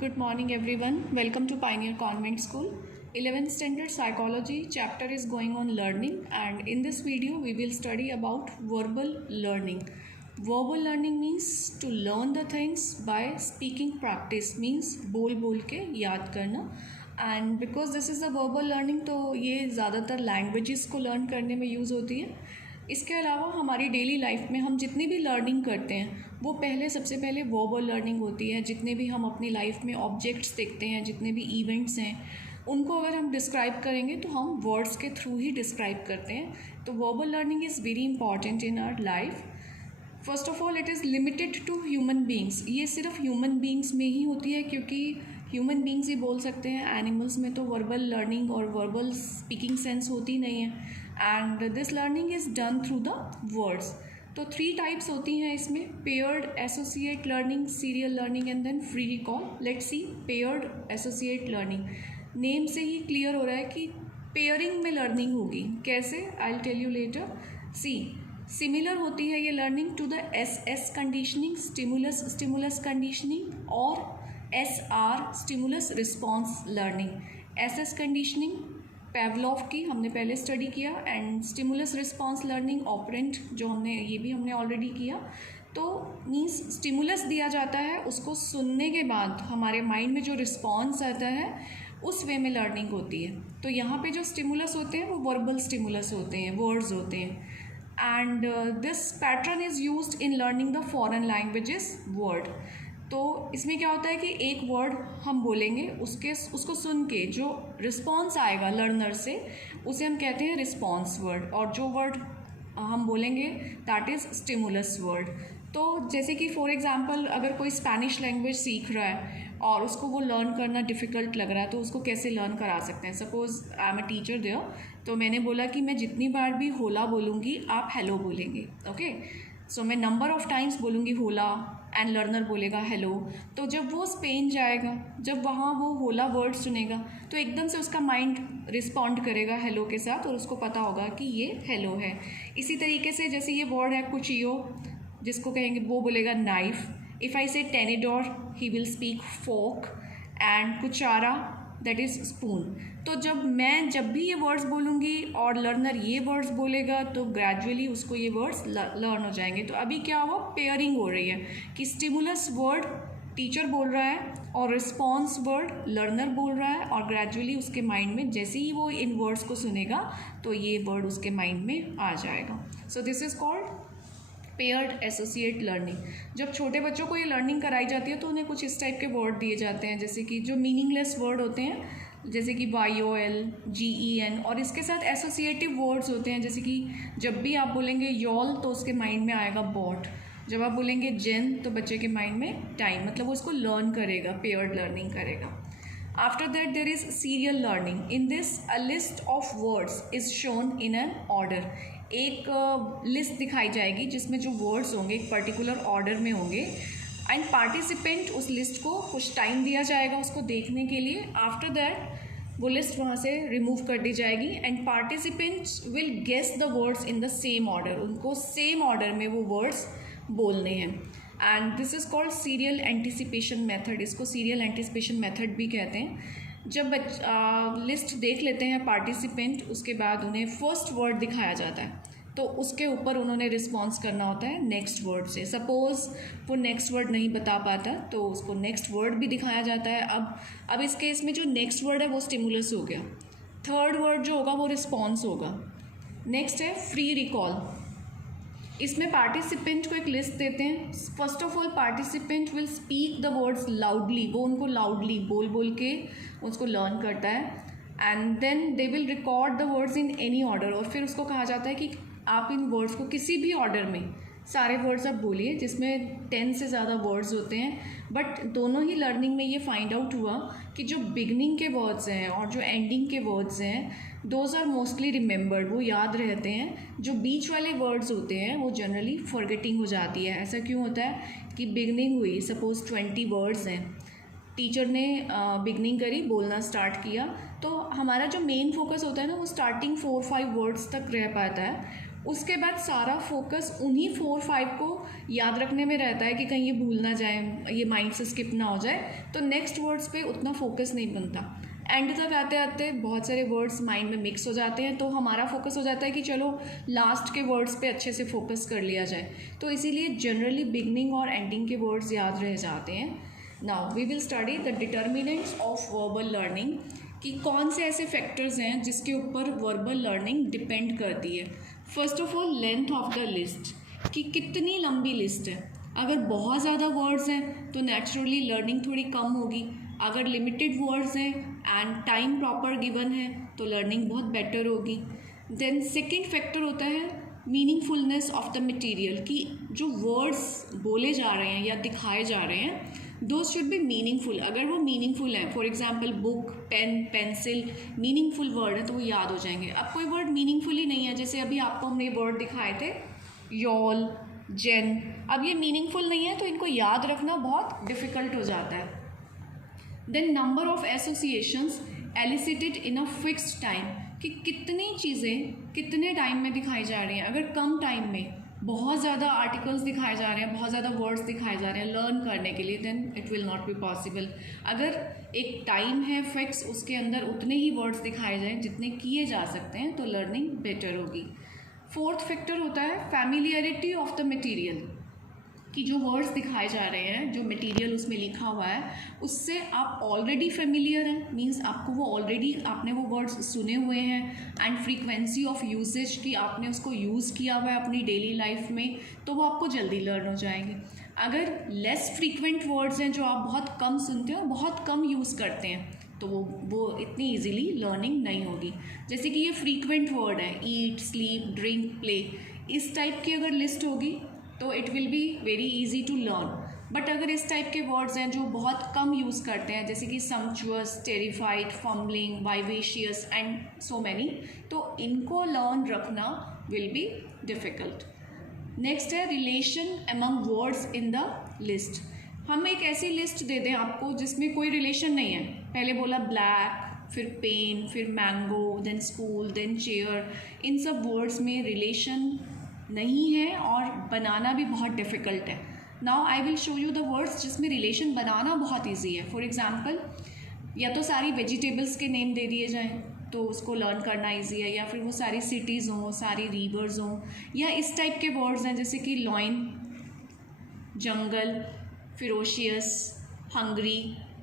Good morning, everyone. Welcome to Pioneer Convent School. 11th Standard Psychology chapter is going on learning, and in this video, we will study about verbal learning. Verbal learning means to learn the things by speaking practice, means बोल के याद करना. And because this is a verbal learning, तो ये ज़्यादातर languages को learn करने में यूज़ होती है. इसके अलावा हमारी डेली लाइफ में हम जितनी भी लर्निंग करते हैं वो सबसे पहले वर्बल लर्निंग होती है. जितने भी हम अपनी लाइफ में ऑब्जेक्ट्स देखते हैं, जितने भी इवेंट्स हैं, उनको अगर हम डिस्क्राइब करेंगे तो हम वर्ड्स के थ्रू ही डिस्क्राइब करते हैं. तो verbal learning is very important in our life. First of all it is limited to human beings. ये सिर्फ ह्यूमन बींग्स में ही होती है, क्योंकि ह्यूमन बींग्स ही बोल सकते हैं. एनिमल्स में तो वर्बल लर्निंग और वर्बल स्पीकिंग सेंस होती नहीं है. And this learning is done through the words. तो 3 टाइप्स होती हैं इसमें: paired associate learning, serial learning and then free recall. Let's see paired associate learning. Name से ही क्लियर हो रहा है कि पेयरिंग में लर्निंग होगी. कैसे? I will tell you later. See similar होती है ये learning to the S conditioning, stimulus conditioning, और SR stimulus response learning. S conditioning Pavlov की हमने पहले स्टडी किया, and stimulus response learning operant जो हमने ऑलरेडी किया. तो मीन्स स्टिमुलस दिया जाता है, उसको सुनने के बाद हमारे माइंड में जो रिस्पॉन्स आता है उस वे में लर्निंग होती है. तो यहाँ पे जो स्टिमुलस होते हैं वो वर्बल स्टिमुलस होते हैं, वर्ड्स होते हैं. And this pattern is used in learning the foreign languages word. तो इसमें क्या होता है कि एक वर्ड हम बोलेंगे, उसको सुन के जो रिस्पॉन्स आएगा लर्नर से उसे हम कहते हैं रिस्पॉन्स वर्ड, और जो वर्ड हम बोलेंगे दैट इज़ स्टिमुलस वर्ड. तो जैसे कि फॉर एग्जांपल अगर कोई स्पेनिश लैंग्वेज सीख रहा है और उसको वो लर्न करना डिफ़िकल्ट लग रहा है, तो उसको कैसे लर्न करा सकते हैं? Suppose I am a teacher there, तो मैंने बोला कि मैं जितनी बार भी होला बोलूँगी आप हेलो बोलेंगे. ओके, सो मैं नंबर ऑफ़ टाइम्स बोलूँगी होला एंड लर्नर बोलेगा हेलो. तो जब वो स्पेन जाएगा, जब वहाँ वो होला वर्ड सुनेगा, तो एकदम से उसका माइंड रिस्पॉन्ड करेगा हेलो के साथ, और उसको पता होगा कि ये हेलो है. इसी तरीके से जैसे ये वर्ड है कुचियो, जिसको कहेंगे वो बोलेगा नाइफ. इफ़ आई से टेनिडोर he will speak fork, and कुचारा दैट इज़ स्पून. तो जब भी ये वर्ड्स बोलूँगी और लर्नर ये वर्ड्स बोलेगा, तो ग्रेजुअली उसको ये वर्ड्स लर्न हो जाएंगे. तो अभी क्या हुआ? पेयरिंग हो रही है कि स्टिमुलस वर्ड टीचर बोल रहा है और रिस्पॉन्स वर्ड लर्नर बोल रहा है, और ग्रेजुअली उसके माइंड में जैसे ही वो इन वर्ड्स को सुनेगा तो ये वर्ड उसके माइंड में आ जाएगा. So this is called paired associate learning. जब छोटे बच्चों को ये लर्निंग कराई जाती है तो उन्हें कुछ इस टाइप के वर्ड दिए जाते हैं, जैसे कि जो मीनिंगलेस वर्ड होते हैं, जैसे कि YOL, GEN, और इसके साथ एसोसिएटिव वर्ड्स होते हैं, जैसे कि जब भी आप बोलेंगे यॉल तो उसके माइंड में आएगा बॉट. जब आप बोलेंगे जेन तो बच्चे के माइंड में टाइम, मतलब वो उसको लर्न करेगा, पेयर्ड लर्निंग करेगा. After that there is serial learning. In this a list of words is shown in an order. एक लिस्ट दिखाई जाएगी जिसमें जो वर्ड्स होंगे एक पर्टिकुलर ऑर्डर में होंगे, एंड पार्टिसिपेंट उस लिस्ट को कुछ टाइम दिया जाएगा उसको देखने के लिए. आफ्टर दैट वो लिस्ट वहाँ से रिमूव कर दी जाएगी, and participants will guess the words in the same order. उनको सेम ऑर्डर में वो वर्ड्स बोलने हैं, and this is called serial anticipation method. इसको सीरियल एंटिसिपेशन मेथड भी कहते हैं. जब लिस्ट देख लेते हैं पार्टिसिपेंट, उसके बाद उन्हें फर्स्ट वर्ड दिखाया जाता है, तो उसके ऊपर उन्होंने रिस्पॉन्स करना होता है नेक्स्ट वर्ड से. सपोज़ वो नेक्स्ट वर्ड नहीं बता पाता तो उसको नेक्स्ट वर्ड भी दिखाया जाता है. अब इस केस में जो नेक्स्ट वर्ड है वो स्टिमुलस हो गया, थर्ड वर्ड जो होगा वो रिस्पॉन्स होगा. नेक्स्ट है फ्री रिकॉल. इसमें पार्टिसिपेंट को एक लिस्ट देते हैं. First of all participant will speak the words loudly. वो उनको लाउडली बोल के उसको लर्न करता है, and then they will record the words in any order. और फिर उसको कहा जाता है कि आप इन वर्ड्स को किसी भी ऑर्डर में सारे वर्ड्स आप बोलिए, जिसमें 10 से ज़्यादा वर्ड्स होते हैं. बट दोनों ही लर्निंग में ये फाइंड आउट हुआ कि जो बिगनिंग के वर्ड्स हैं और जो एंडिंग के वर्ड्स हैं दोज आर मोस्टली रिमेंबर्ड, वो याद रहते हैं. जो बीच वाले वर्ड्स होते हैं वो जनरली फॉरगेटिंग हो जाती है. ऐसा क्यों होता है कि बिगनिंग हुई, सपोज़ 20 वर्ड्स हैं, टीचर ने बिगनिंग करी, बोलना स्टार्ट किया, तो हमारा जो मेन फोकस होता है ना वो स्टार्टिंग 4-5 वर्ड्स तक रह पाता है. उसके बाद सारा फोकस उन्हीं 4-5 को याद रखने में रहता है कि कहीं ये भूल ना जाए, ये माइंड से स्किप ना हो जाए, तो नेक्स्ट वर्ड्स पे उतना फोकस नहीं बनता। एंड तक आते आते बहुत सारे वर्ड्स माइंड में मिक्स हो जाते हैं, तो हमारा फोकस हो जाता है कि चलो लास्ट के वर्ड्स पे अच्छे से फोकस कर लिया जाए। तो इसीलिए जनरली बिगनिंग और एंडिंग के वर्ड्स याद रह जाते हैं। Now we will study the determinants of verbal learning, कि कौन से ऐसे फैक्टर्स हैं जिसके ऊपर वर्बल लर्निंग डिपेंड करती है। First of all length of the list, कि कितनी लंबी लिस्ट है। अगर बहुत ज़्यादा वर्ड्स हैं तो नेचुरली लर्निंग थोड़ी कम होगी। अगर लिमिटेड वर्ड्स हैं एंड टाइम प्रॉपर गिवन है तो लर्निंग बहुत बेटर होगी। देन सेकंड फैक्टर होता है मीनिंगफुलनेस ऑफ द मटेरियल, कि जो वर्ड्स बोले जा रहे हैं या दिखाए जा रहे हैं दोज शुड बी मीनिंगफुल। अगर वो मीनिंगफुल हैं, for example book, pen, pencil, meaningful word है तो वो याद हो जाएंगे। अब कोई वर्ड मीनिंगफुल ही नहीं है, जैसे अभी आपको हमने वर्ड दिखाए थे यॉल, जेन, अब ये मीनिंगफुल नहीं है तो इनको याद रखना बहुत डिफ़िकल्ट हो जाता है। Then number of associations elicited in a fixed time, कि कितनी चीज़ें कितने टाइम में दिखाई जा रही हैं। अगर कम टाइम में बहुत ज़्यादा आर्टिकल्स दिखाए जा रहे हैं, बहुत ज़्यादा वर्ड्स दिखाए जा रहे हैं लर्न करने के लिए, then it will not be possible. अगर एक टाइम है फिक्स, उसके अंदर उतने ही वर्ड्स दिखाए जाएँ जितने किए जा सकते हैं, तो लर्निंग बेटर होगी। फोर्थ फैक्टर होता है फैमिलियरिटी ऑफ द मटेरियल, कि जो वर्ड्स दिखाए जा रहे हैं, जो मटेरियल उसमें लिखा हुआ है, उससे आप ऑलरेडी फेमिलियर हैं, मींस आपको वो ऑलरेडी आपने वो वर्ड्स सुने हुए हैं, एंड फ्रीक्वेंसी ऑफ यूजेज की आपने उसको यूज़ किया हुआ है अपनी डेली लाइफ में, तो वो आपको जल्दी लर्न हो जाएंगे। अगर लेस फ्रीक्वेंट वर्ड्स हैं जो आप बहुत कम सुनते हो, बहुत कम यूज़ करते हैं, तो वो इतनी इजीली लर्निंग नहीं होगी। जैसे कि ये फ्रीक्वेंट वर्ड है ईट, स्लीप, ड्रिंक, प्ले, इस टाइप की अगर लिस्ट होगी तो it will be very easy to learn. But अगर इस टाइप के वर्ड्स हैं जो बहुत कम यूज़ करते हैं, जैसे कि sumptuous, terrified, fumbling, vivacious and so many, तो इनको लर्न रखना विल बी डिफ़िकल्ट। नेक्स्ट है relation among words in the list. हम एक ऐसी लिस्ट दे दें आपको जिसमें कोई रिलेशन नहीं है, पहले बोला ब्लैक, फिर पेन, फिर mango, then school, then chair, इन सब वर्ड्स में रिलेशन नहीं है और बनाना भी बहुत डिफ़िकल्ट है। Now I will show you the words जिसमें रिलेशन बनाना बहुत ईजी है। फॉर एग्जाम्पल, या तो सारी वेजिटेबल्स के नेम दे दिए जाएँ तो उसको लर्न करना ईजी है, या फिर वो सारी सिटीज़ हों, सारी रिवर्स हों, या इस टाइप के वर्ड्स हैं जैसे कि lion, jungle, ferocious, hungry,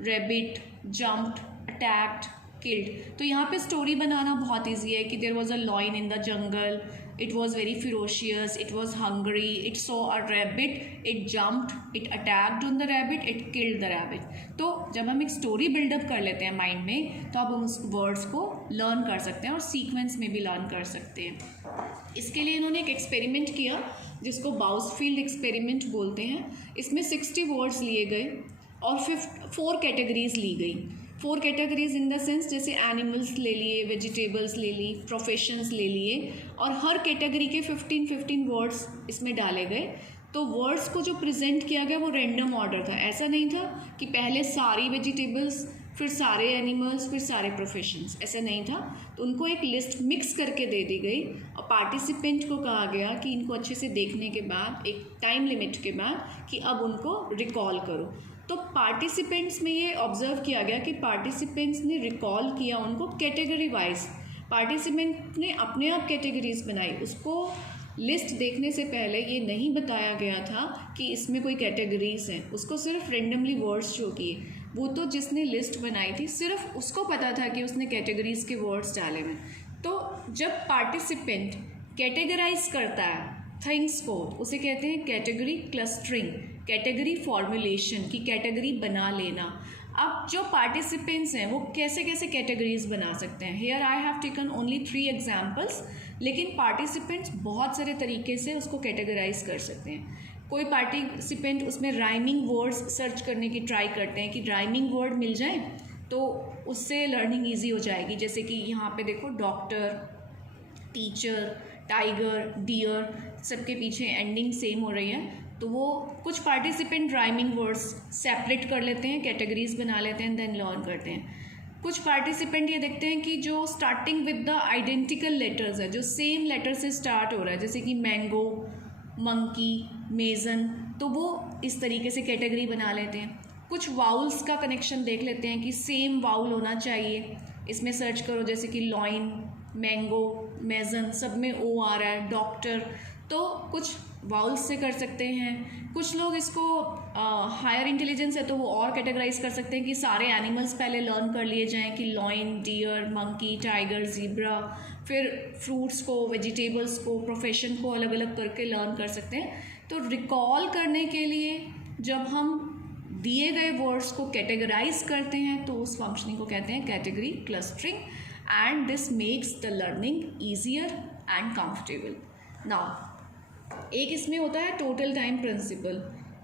rabbit, jumped, attacked, killed. तो यहाँ पे स्टोरी बनाना बहुत ईजी है कि there was a lion in the jungle, it was very ferocious, it was hungry, it saw a rabbit, it jumped, it attacked on the rabbit, it killed the rabbit। तो जब हम एक story buildup कर लेते हैं mind में, तो आप उस वर्ड्स को लर्न कर सकते हैं और सीक्वेंस में भी लर्न कर सकते हैं। इसके लिए इन्होंने एक एक्सपेरिमेंट किया जिसको बाउसफील्ड एक्सपेरिमेंट बोलते हैं। इसमें 60 वर्ड्स लिए गए और 4 कैटेगरीज ली गई। 4 कैटेगरीज इन द सेंस, जैसे एनिमल्स ले लिए, वेजिटेबल्स ले ली, प्रोफेशंस ले लिए, और हर कैटेगरी के 15 वर्ड्स इसमें डाले गए। तो वर्ड्स को जो प्रेजेंट किया गया वो रैंडम ऑर्डर था, ऐसा नहीं था कि पहले सारी वेजिटेबल्स, फिर सारे एनिमल्स, फिर सारे प्रोफेशंस, ऐसा नहीं था। तो उनको एक लिस्ट मिक्स करके दे दी गई और पार्टिसिपेंट को कहा गया कि इनको अच्छे से देखने के बाद, एक टाइम लिमिट के बाद, कि अब उनको रिकॉल करो। तो पार्टिसिपेंट्स में ये ऑब्जर्व किया गया कि पार्टिसिपेंट्स ने रिकॉल किया उनको कैटेगरी वाइज। पार्टिसिपेंट ने अपने आप कैटेगरीज बनाई, उसको लिस्ट देखने से पहले ये नहीं बताया गया था कि इसमें कोई कैटेगरीज हैं, उसको सिर्फ रेंडमली वर्ड्स शो किए। वो तो जिसने लिस्ट बनाई थी सिर्फ उसको पता था कि उसने कैटेगरीज के वर्ड्स डाले हुए। तो जब पार्टिसिपेंट कैटेगराइज करता है थिंग्स को, उसे कहते हैं कैटेगरी क्लस्टरिंग, कैटेगरी फॉर्मुलेशन, की कैटेगरी बना लेना। अब जो पार्टिसिपेंट्स हैं वो कैसे कैसे कैटेगरीज बना सकते हैं। Here I have taken only 3 examples, लेकिन पार्टिसिपेंट्स बहुत सारे तरीके से उसको कैटेगराइज कर सकते हैं। कोई पार्टिसिपेंट उसमें राइमिंग वर्ड्स सर्च करने की ट्राई करते हैं कि राइमिंग वर्ड मिल जाए तो उससे लर्निंग ईजी हो जाएगी। जैसे कि यहाँ पे देखो डॉक्टर, टीचर, टाइगर, डियर, सबके पीछे एंडिंग सेम हो रही है, तो वो कुछ पार्टिसिपेंट राइमिंग वर्ड्स सेपरेट कर लेते हैं, कैटेगरीज बना लेते हैं, देन लर्न करते हैं। कुछ पार्टिसिपेंट ये देखते हैं कि जो starting with the identical letters है, जो सेम लेटर से स्टार्ट हो रहा है, जैसे कि मैंगो, मंकी, मेज़न, तो वो इस तरीके से कैटेगरी बना लेते हैं। कुछ वाउल्स का कनेक्शन देख लेते हैं कि सेम वाउल होना चाहिए। इसमें सर्च करो जैसे कि लॉइन, मैंगो, मेज़न, सब में ओ आ रहा है, डॉक्टर, तो कुछ वाउल्स से कर सकते हैं। कुछ लोग इसको हायर इंटेलिजेंस है तो वो और कैटेगराइज कर सकते हैं कि सारे एनिमल्स पहले लर्न कर लिए जाएं कि lion, deer, monkey, tiger, zebra, फिर फ्रूट्स को, वेजिटेबल्स को, प्रोफेशन को अलग अलग करके लर्न कर सकते हैं। तो रिकॉल करने के लिए जब हम दिए गए वर्ड्स को कैटेगराइज करते हैं तो उस फंक्शनिंग को कहते हैं category clustering, and this makes the learning easier and comfortable. Now एक इसमें होता है टोटल टाइम प्रिंसिपल,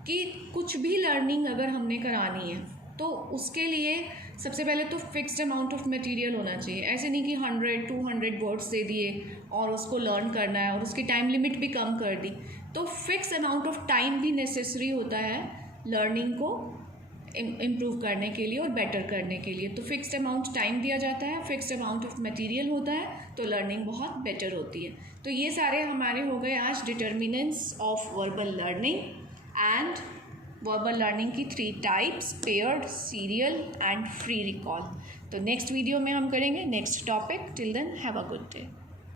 कि कुछ भी लर्निंग अगर हमने करानी है तो उसके लिए सबसे पहले तो फिक्स्ड अमाउंट ऑफ मटेरियल होना चाहिए। ऐसे नहीं कि 100-200 वर्ड्स दे दिए और उसको लर्न करना है और उसकी टाइम लिमिट भी कम कर दी। तो फिक्स अमाउंट ऑफ टाइम भी नेसेसरी होता है लर्निंग को इम्प्रूव करने के लिए और बेटर करने के लिए। तो फिक्स्ड अमाउंट टाइम दिया जाता है, फिक्स्ड अमाउंट ऑफ मटेरियल होता है, तो लर्निंग बहुत बेटर होती है। तो ये सारे हमारे हो गए आज determinants of verbal learning and verbal learning की 3 types, paired, serial and free recall. तो नेक्स्ट वीडियो में हम करेंगे next topic. Till then have a good day.